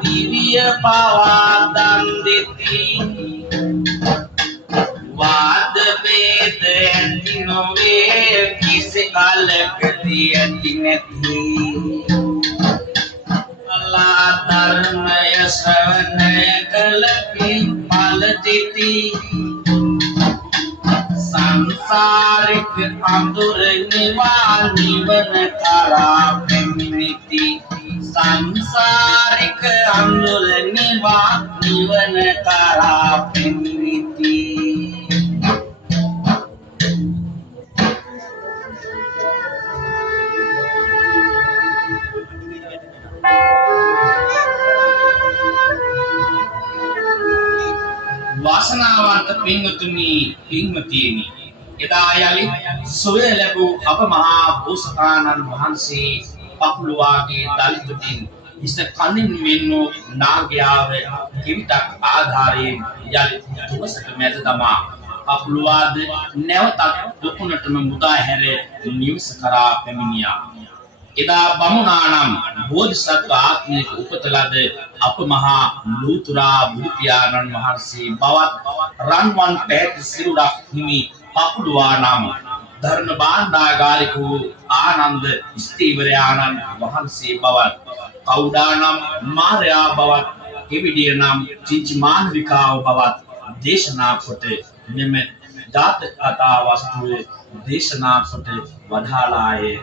දිවිය පවා දන් දෙති වාද වේද ඇති නොවේ කිසි කලකදී ඇති නැති අල්ලා ධර්මය ශ්‍රවණය කළකි ඵල දෙති සංසාරික අඳුර නිවන කරා පැමිණෙති සංසාරික අඳුර නිවන කරා පැමිණෙති වාසනාවන්ත පින්වතුනි පින්වතියනි එදා යලි සොය ලැබූ අප මහා බෝසතාණන් වහන්සේ පපුලුවාගේ දලිතුටින් ඉස්ස කනින් මෙන්නු නාගයාව කිවිතක් ආධාරයෙන් යලි තුවසක මැද තමා පපුලුවාද නැවතත් දුකුණටම මුදා හැර නිවස කරා පැමිණියා එදා බමුණානම් බෝධිසත්ව ආත්මික උපත ලද අප මහා ලෝතුරා බුදු පියාණන් වහන්සේ බවත් රන්වන් පැහැති සිරුරක් හිමි පපුලුවානම් ධර්ම භාණ්ඩාගාරික වූ ආනන්ද ස්ථීවරයාණන් වහන්සේ බවත් කෞඩානම් මාරයා බවත් කෙවිඩිය නම් චිංචිමාන්විකාව බවත් දේශනා කොට මෙම ජාතක කතා වස්තුවේ දේශනා කොට වදාළාය.